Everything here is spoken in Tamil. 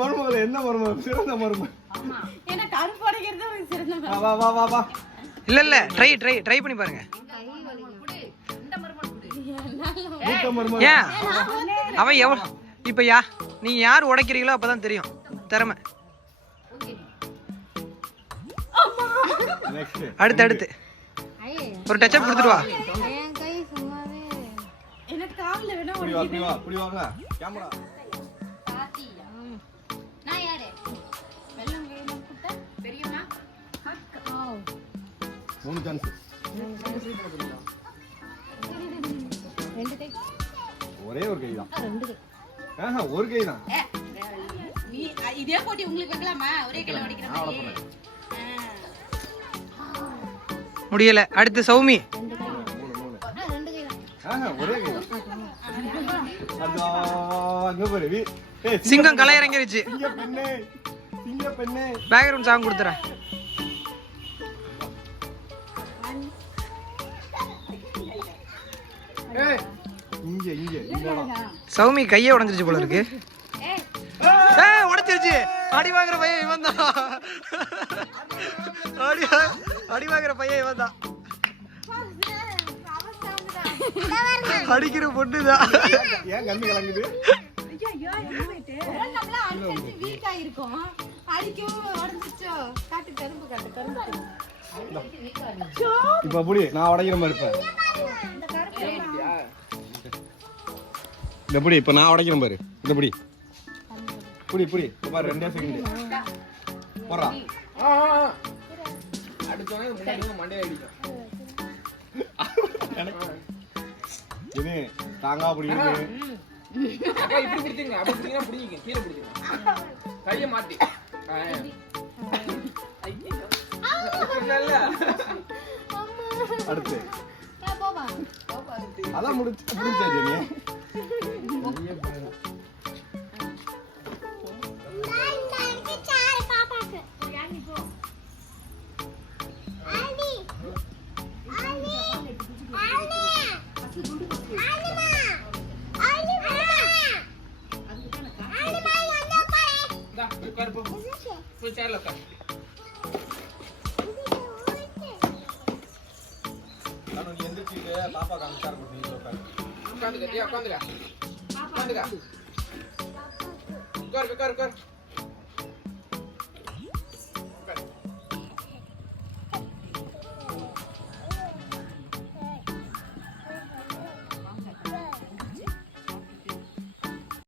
மருமகள் என்ன மருமகள்? சிறந்த மருமகள். ஏன்னா கருப்பு உடைக்கிறது சிறந்த மருமகள். வா வா வா வா. இல்ல ட்ரை பண்ணி பாருங்க. ஏன் அவன் எவ்வளோ இப்ப நீங்க யார் உடைக்கிறீங்களோ அப்பதான் தெரியும் திறமை. அடுத்து ஒரு டச்சப் கொடுத்துட்டு வா. எனக்கு கால்ல வேணா புடி வாங்க கேமரா. நான் யாரு? வெள்ளம் வேணும் குட்ட பெரியம்மா. மூணு சான்ஸ். ரெண்டு கை. ஒரே ஒரு கை தான். ஒரு கை தான். நீ இதே போட்டி உங்களுக்கு வைக்கலாமா? ஒரே கையில உடைக்கிற மாதிரி. முடியல. அடுத்து சௌமி. ஒரே கை தான். சிங்கம் களை இறங்கிருச்சு. பேக்ரவுண்ட் சாங் கொடுத்துறேன். சௌமி கையே உடைஞ்சிருச்சு போல இருக்கு. உடைச்சிருச்சு. அடி வாங்குற பையன் இவன் தான். அடி வாங்குற பையன் இவன் தான். அடிக்கிற பொண்ணுதான். ஏன் கண்ணு கலங்குது? இப்ப புடி நான் உடைக்கிற மாதிரி இருப்பேன். இந்த புடி இப்ப நான் உடைக்கிற பாரு. இந்த புடி புடி புடி பாரு. 2 செகண்ட் போறா. அடுத்தவனே முன்னாடி மண்டையில அடிக்கும். இது தாங்கா புடிங்க. அப்பா இப்படி பிடிச்சிங்க. அப்படி பிடிச்சா பிடிங்க. கீழே பிடிச்சிங்க. கையை மாத்தி. அடுத்து அதான் முடிச்சா ஜெனி. பாப்பா காமிச்சார் உட்காந்துக்க. உட்காந்துக்க. உட்காந்துக்க. உட்காரு.